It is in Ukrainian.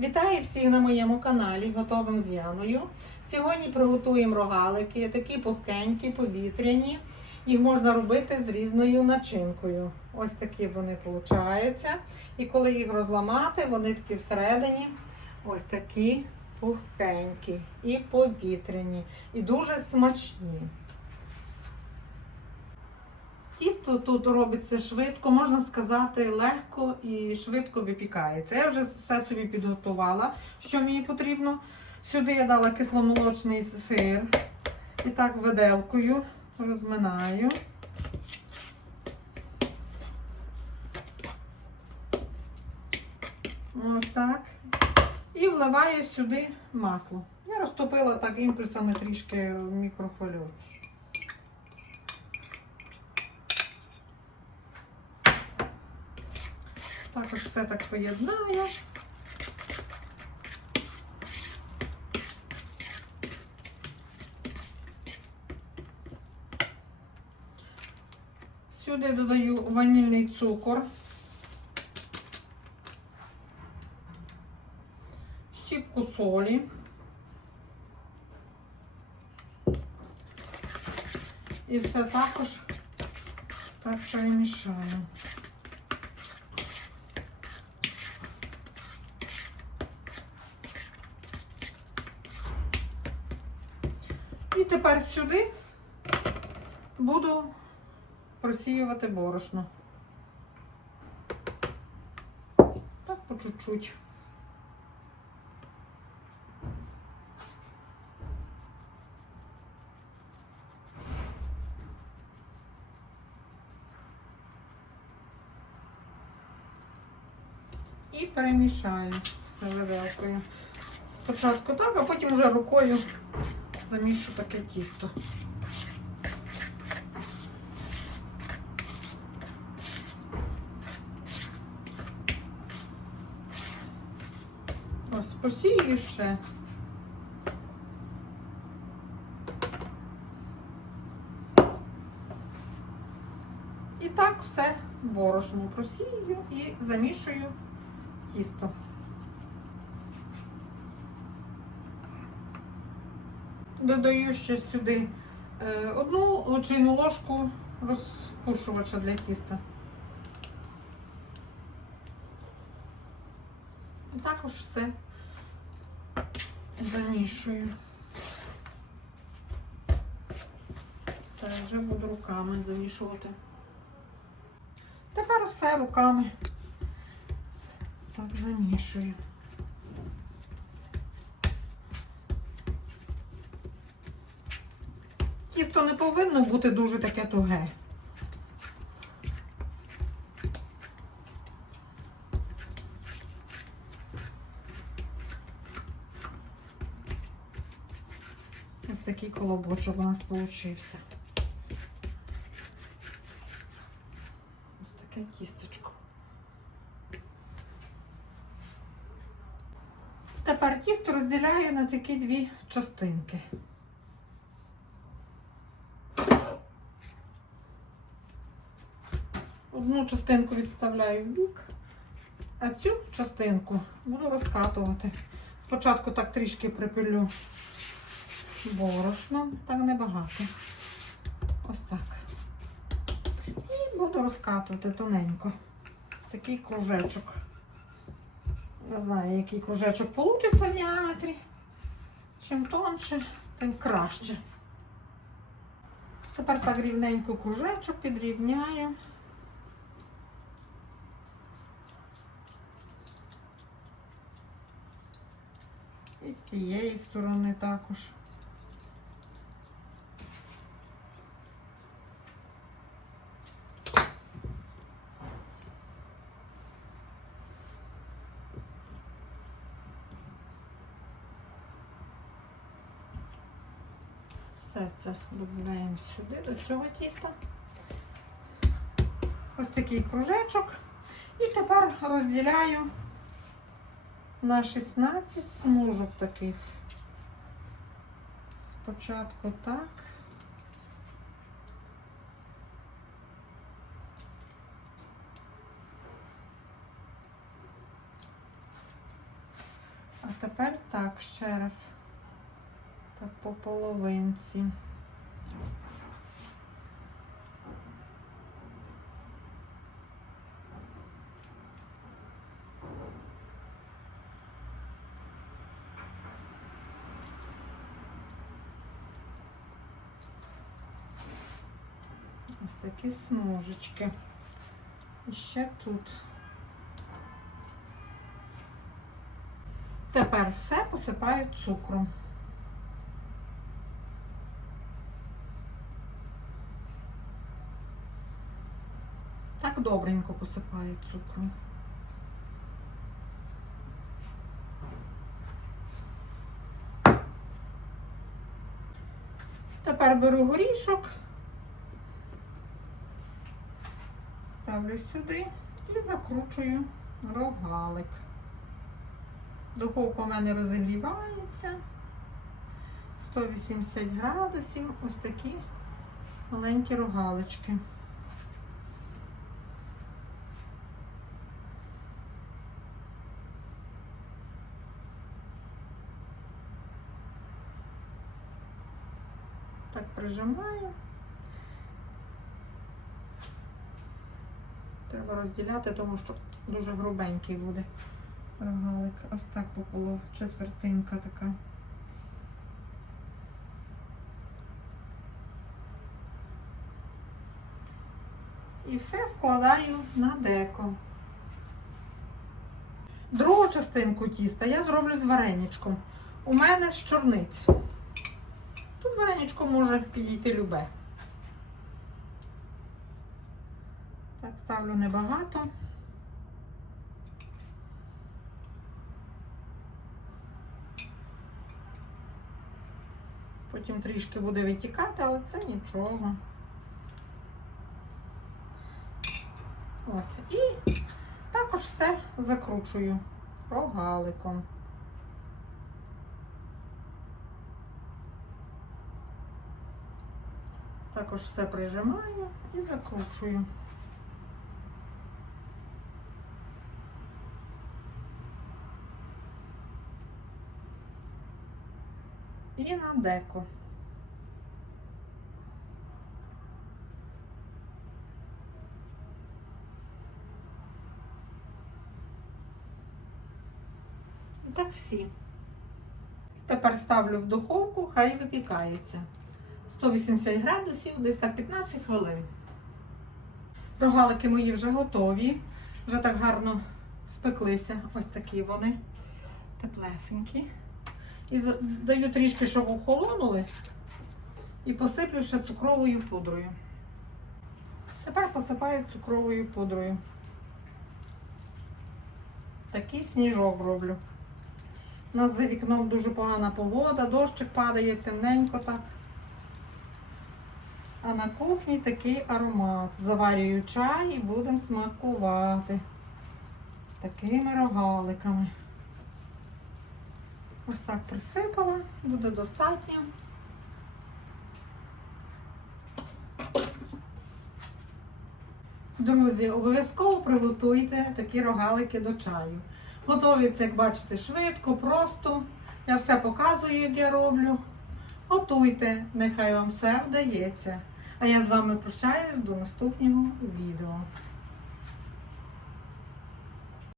Вітаю всіх на моєму каналі Готовим з Яною. Сьогодні приготуємо рогалики, такі пухкенькі, повітряні. Їх можна робити з різною начинкою. Ось такі вони получаються. І коли їх розламати, вони такі всередині ось такі пухкенькі і повітряні, і дуже смачні. Тісто тут робиться швидко, можна сказати, легко і швидко випікається. Я вже все собі підготувала, що мені потрібно. Сюди я дала кисломолочний сир. І так виделкою розминаю. Ось так. І вливаю сюди масло. Я розтопила так імпульсами трішки в мікрохвильовці. Також все так поєднаю. Сюди додаю ванільний цукор, щіпку солі. І все також так перемішаю. Тепер сюди буду просіювати борошно. Так по чуть-чуть. І перемішаю все виделкою. Спочатку так, а потім вже рукою замішу таке тісто. Ось посію ще. І так все борошно просію і замішую тісто. Додаю ще сюди е, одну чайну ложку розпушувача для тіста. І також все замішую. Все, вже буду руками замішувати. Тепер все руками так замішую. Тісто не повинно бути дуже таке туге. Ось такий колобочок у нас получився. Ось таке тісточко. Тепер тісто розділяю на такі дві частинки. Одну частинку відставляю в бік, а цю частинку буду розкатувати. Спочатку так трішки припилю борошном, так небагато. Ось так. І буду розкатувати тоненько. Такий кружечок. Не знаю, який кружечок вийде в діаметрі. Чим тонше, тим краще. Тепер так рівненько кружечок підрівняю. І з цієї сторони також. Все це додаємо сюди, до цього тіста. Ось такий кружечок. І тепер розділяю на 16 смужок таких. Спочатку так. А тепер так ще раз. Так по половинці. Ось такі смужечки. І ще тут. Тепер все посипаю цукром. Так добренько посипаю цукром. Тепер беру горішок, ставлю сюди і закручую рогалик. Духовка у мене розігрівається 180 градусів, ось такі маленькі рогалички. Так прижимаю. Розділяти, тому що дуже грубенький буде рогалик. Ось так по полу четвертинка така. І все складаю на деко. Другу частинку тіста я зроблю з вареничком. У мене з чорниць. Тут вареничко може підійти любе. Так, ставлю небагато. Потім трішки буде витікати, але це нічого. Ось. І також все закручую рогаликом. Також все прижимаю і закручую. І на деко. І так всі. Тепер ставлю в духовку, хай випікається. 180 градусів, десь так 15 хвилин. Рогалики мої вже готові. Вже так гарно спеклися. Ось такі вони теплесенькі. І даю трішки, щоб охолонули. І посиплю ще цукровою пудрою. Тепер посипаю цукровою пудрою. Такий сніжок роблю. У нас за вікном дуже погана погода, дощик падає темненько так. А на кухні такий аромат. Заварюю чай і будемо смакувати такими рогаликами. Ось так присипала, буде достатньо. Друзі, обов'язково приготуйте такі рогалики до чаю. Готується, як бачите, швидко, просто. Я все показую, як я роблю. Готуйте, нехай вам все вдається. А я з вами прощаюсь до наступного відео.